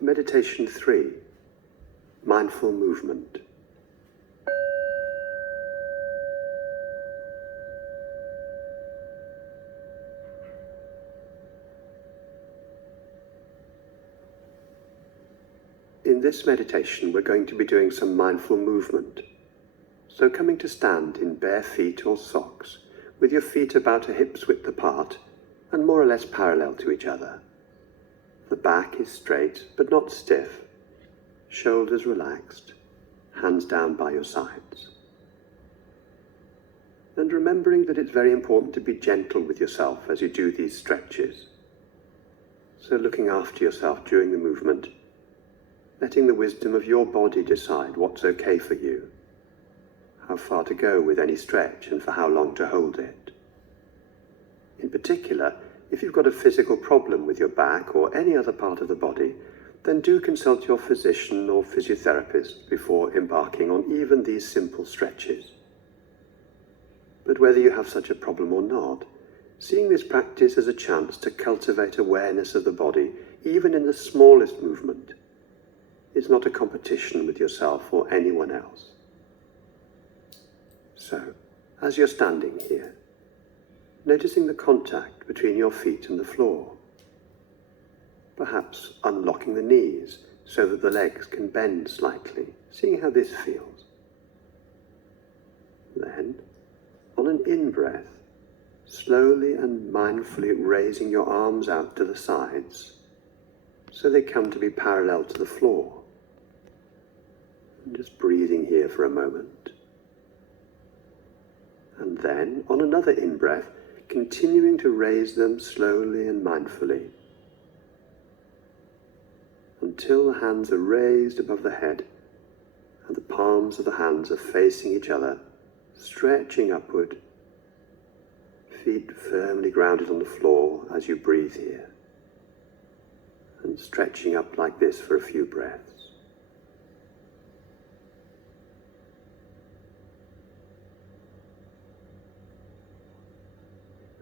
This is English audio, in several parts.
Meditation 3, Mindful Movement. In this meditation, we're going to be doing some mindful movement. So coming to stand in bare feet or socks, with your feet about a hip's width apart and more or less parallel to each other. The back is straight but not stiff, shoulders relaxed, hands down by your sides. And remembering that it's very important to be gentle with yourself as you do these stretches. So looking after yourself during the movement, letting the wisdom of your body decide what's okay for you, how far to go with any stretch and for how long to hold it. In particular, if you've got a physical problem with your back or any other part of the body, then do consult your physician or physiotherapist before embarking on even these simple stretches. But whether you have such a problem or not, seeing this practice as a chance to cultivate awareness of the body, even in the smallest movement, is not a competition with yourself or anyone else. So, as you're standing here, noticing the contact between your feet and the floor, perhaps unlocking the knees so that the legs can bend slightly, seeing how this feels. Then, on an in-breath, slowly and mindfully raising your arms out to the sides so they come to be parallel to the floor. And just breathing here for a moment. And then, on another in-breath, continuing to raise them slowly and mindfully until the hands are raised above the head and the palms of the hands are facing each other, stretching upward, feet firmly grounded on the floor as you breathe here, and stretching up like this for a few breaths.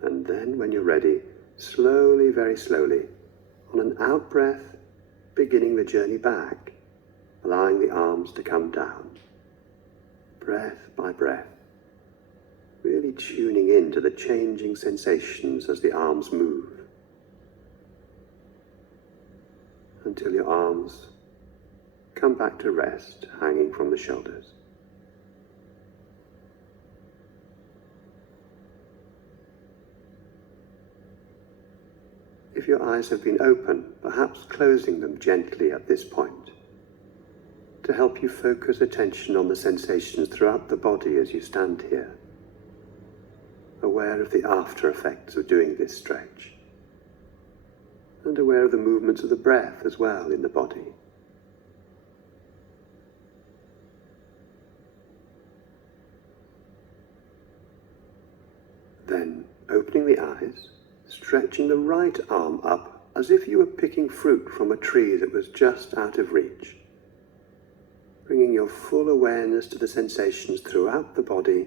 And then, when you're ready, slowly, very slowly, on an out-breath, beginning the journey back, allowing the arms to come down, breath by breath, really tuning in to the changing sensations as the arms move, until your arms come back to rest, hanging from the shoulders. If your eyes have been open, perhaps closing them gently at this point, to help you focus attention on the sensations throughout the body as you stand here, aware of the after effects of doing this stretch, and aware of the movements of the breath as well in the body. Then, opening the eyes, stretching the right arm up as if you were picking fruit from a tree that was just out of reach, bringing your full awareness to the sensations throughout the body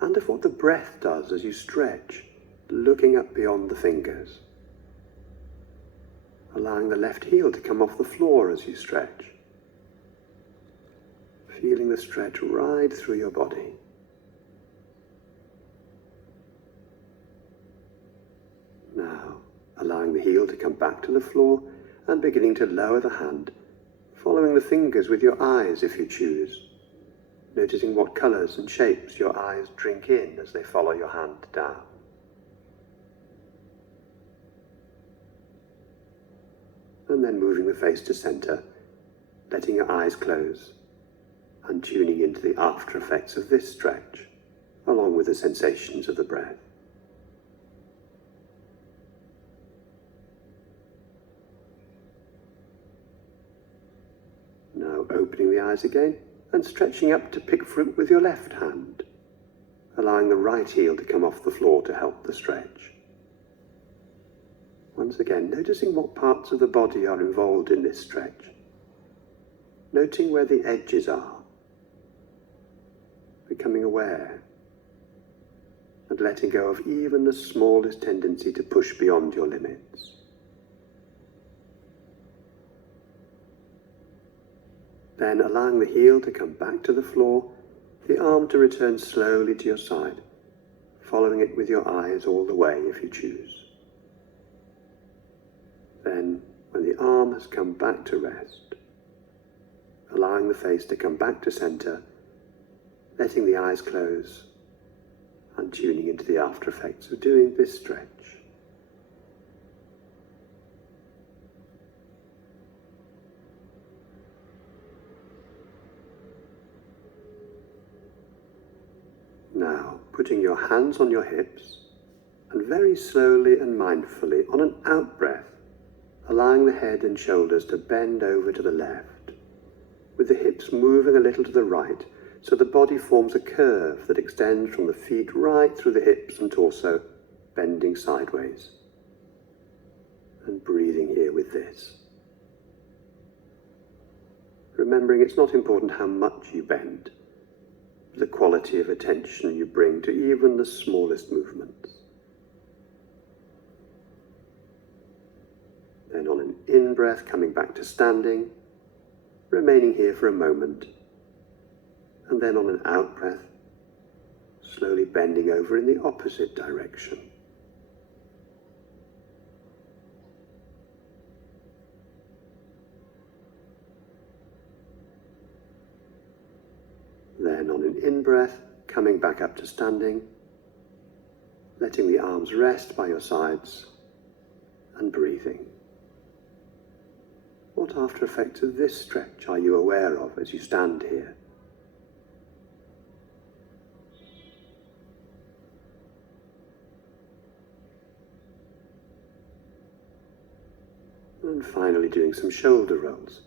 and of what the breath does as you stretch, looking up beyond the fingers, allowing the left heel to come off the floor as you stretch, feeling the stretch right through your body. Now, allowing the heel to come back to the floor and beginning to lower the hand, following the fingers with your eyes if you choose, noticing what colours and shapes your eyes drink in as they follow your hand down. And then moving the face to centre, letting your eyes close and tuning into the after effects of this stretch, along with the sensations of the breath. Now opening the eyes again and stretching up to pick fruit with your left hand, allowing the right heel to come off the floor to help the stretch. Once again, noticing what parts of the body are involved in this stretch, noting where the edges are, becoming aware, and letting go of even the smallest tendency to push beyond your limits. Then allowing the heel to come back to the floor, the arm to return slowly to your side, following it with your eyes all the way if you choose. Then, when the arm has come back to rest, allowing the face to come back to center, letting the eyes close, and tuning into the after effects of doing this stretch. Now, putting your hands on your hips, and very slowly and mindfully, on an out-breath, allowing the head and shoulders to bend over to the left, with the hips moving a little to the right, so the body forms a curve that extends from the feet right through the hips and torso, bending sideways. And breathing here with this. Remembering it's not important how much you bend, but the quality of attention you bring to even the smallest movements. Then on an in-breath, coming back to standing, remaining here for a moment, and then on an out-breath, slowly bending over in the opposite direction. Then on an in-breath, coming back up to standing, letting the arms rest by your sides, and breathing. What after effects of this stretch are you aware of as you stand here? And finally doing some shoulder rolls.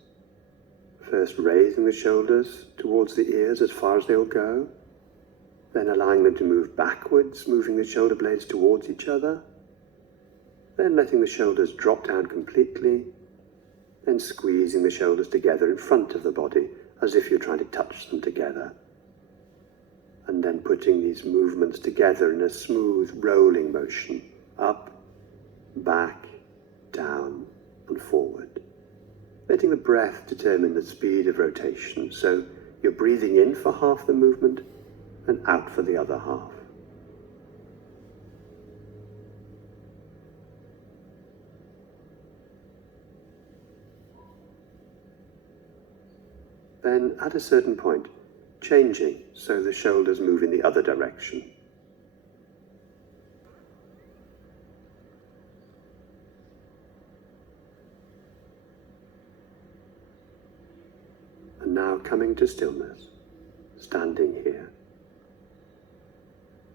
First raising the shoulders towards the ears as far as they'll go, then allowing them to move backwards, moving the shoulder blades towards each other, then letting the shoulders drop down completely, then squeezing the shoulders together in front of the body as if you're trying to touch them together, and then putting these movements together in a smooth rolling motion, up, back, down, and forward. Letting the breath determine the speed of rotation, so you're breathing in for half the movement and out for the other half. Then, at a certain point, changing so the shoulders move in the other direction. And now coming to stillness, standing here.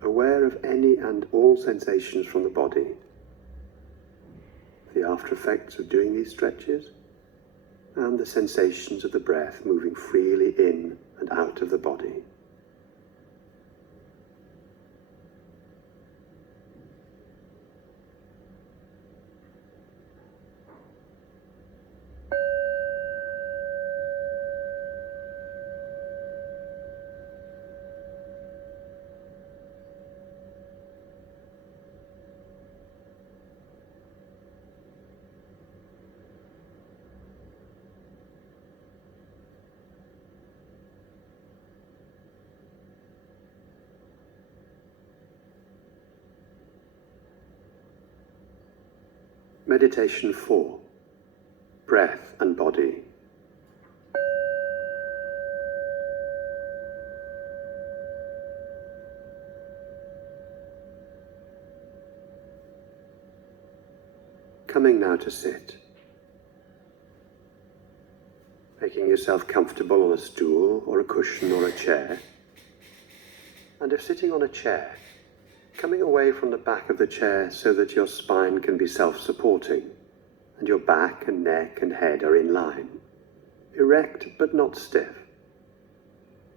Aware of any and all sensations from the body, the after effects of doing these stretches, and the sensations of the breath moving freely in and out of the body. Meditation 4. Breath and body. Coming now to sit. Making yourself comfortable on a stool or a cushion or a chair. And if sitting on a chair, coming away from the back of the chair so that your spine can be self-supporting and your back and neck and head are in line, erect but not stiff.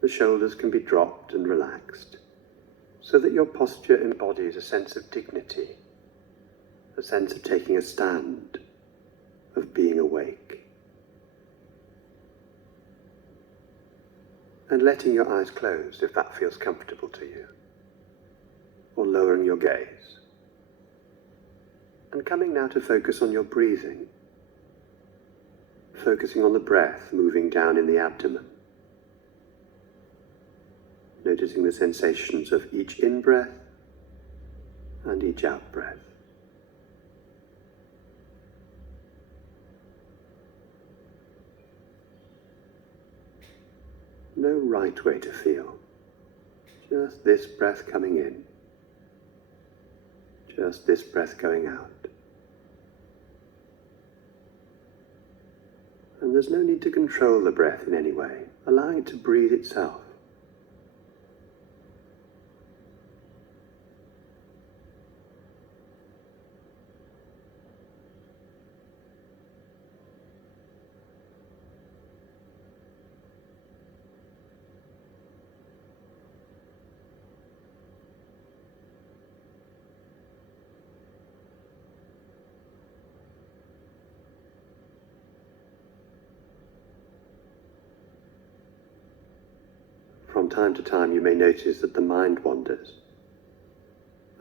The shoulders can be dropped and relaxed so that your posture embodies a sense of dignity, a sense of taking a stand, of being awake. And letting your eyes close if that feels comfortable to you, or lowering your gaze. And coming now to focus on your breathing. focusing on the breath moving down in the abdomen. Noticing the sensations of each in-breath and each out-breath. No right way to feel. Just this breath coming in. Just this breath going out. And there's no need to control the breath in any way, allowing it to breathe itself. From time to time you may notice that the mind wanders.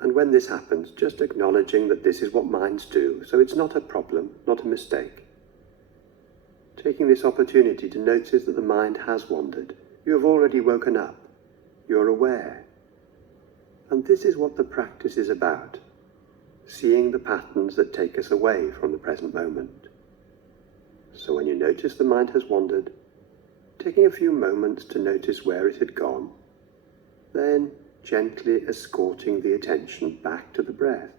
And when this happens, just acknowledging that this is what minds do, so it's not a problem, not a mistake. Taking this opportunity to notice that the mind has wandered. You have already woken up. You're aware. And this is what the practice is about, seeing the patterns that take us away from the present moment. So when you notice the mind has wandered, taking a few moments to notice where it had gone, then gently escorting the attention back to the breath,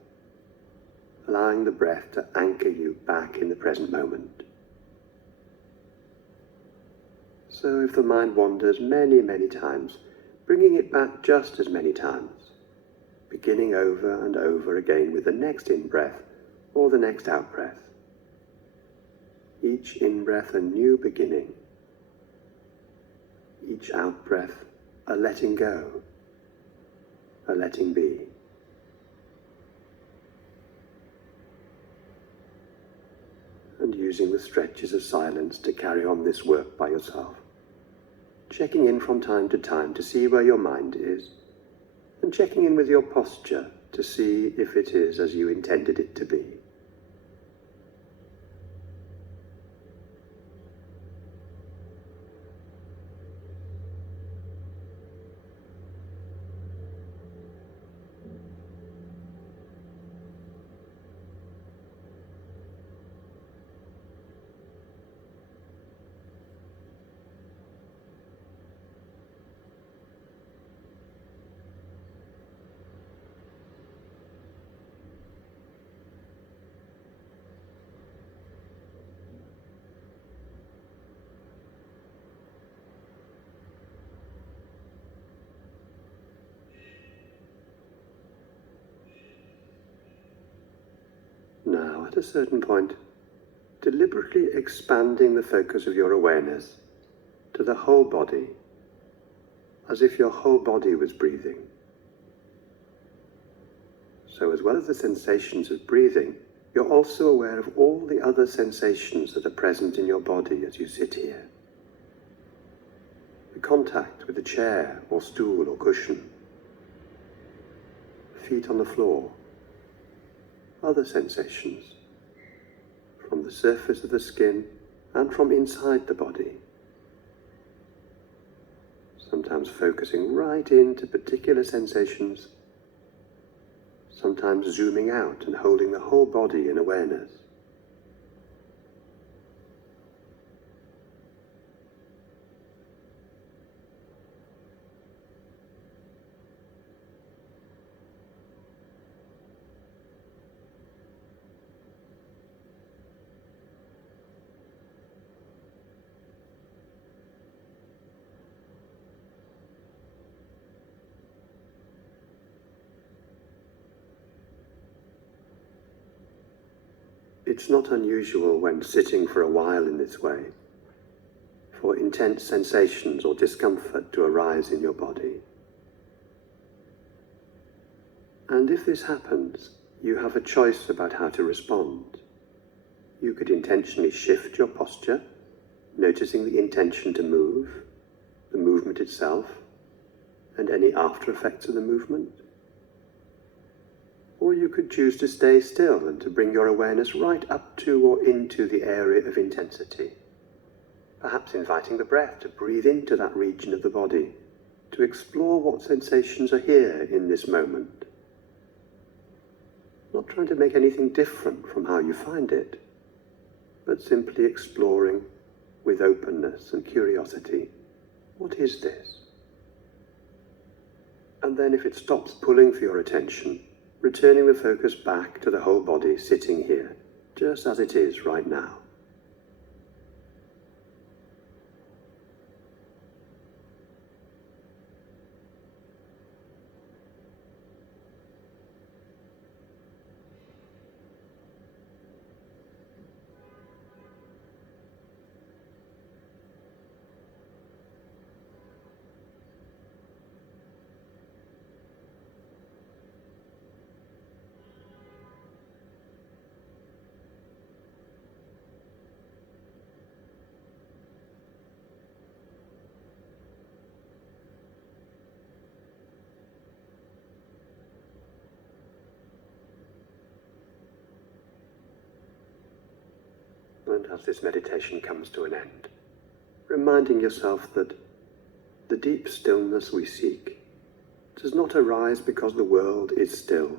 allowing the breath to anchor you back in the present moment. So if the mind wanders many, many times, bringing it back just as many times, beginning over and over again with the next in-breath or the next out-breath. Each in-breath a new beginning. Each out-breath a letting go, a letting be. And using the stretches of silence to carry on this work by yourself. Checking in from time to time to see where your mind is, and checking in with your posture to see if it is as you intended it to be. Now, at a certain point, deliberately expanding the focus of your awareness to the whole body, as if your whole body was breathing. So as well as the sensations of breathing, you're also aware of all the other sensations that are present in your body as you sit here. The contact with the chair or stool or cushion, feet on the floor, other sensations from the surface of the skin and from inside the body. Sometimes focusing right into particular sensations, sometimes zooming out and holding the whole body in awareness. It's not unusual when sitting for a while in this way for intense sensations or discomfort to arise in your body. And if this happens, you have a choice about how to respond. You could intentionally shift your posture, noticing the intention to move, the movement itself, and any after effects of the movement. Or you could choose to stay still and to bring your awareness right up to or into the area of intensity, Perhaps inviting the breath to breathe into that region of the body, to explore what sensations are here in this moment. Not trying to make anything different from how you find it, but simply exploring with openness and curiosity, what is this? And then if it stops pulling for your attention, returning the focus back to the whole body sitting here, just as it is right now. And as this meditation comes to an end, reminding yourself that the deep stillness we seek does not arise because the world is still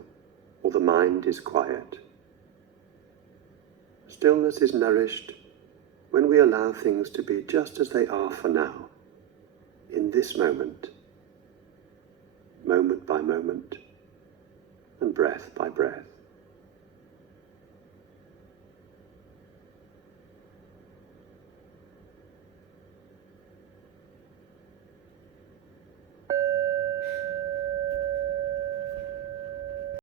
or the mind is quiet. Stillness is nourished when we allow things to be just as they are for now, in this moment, moment by moment, and breath by breath.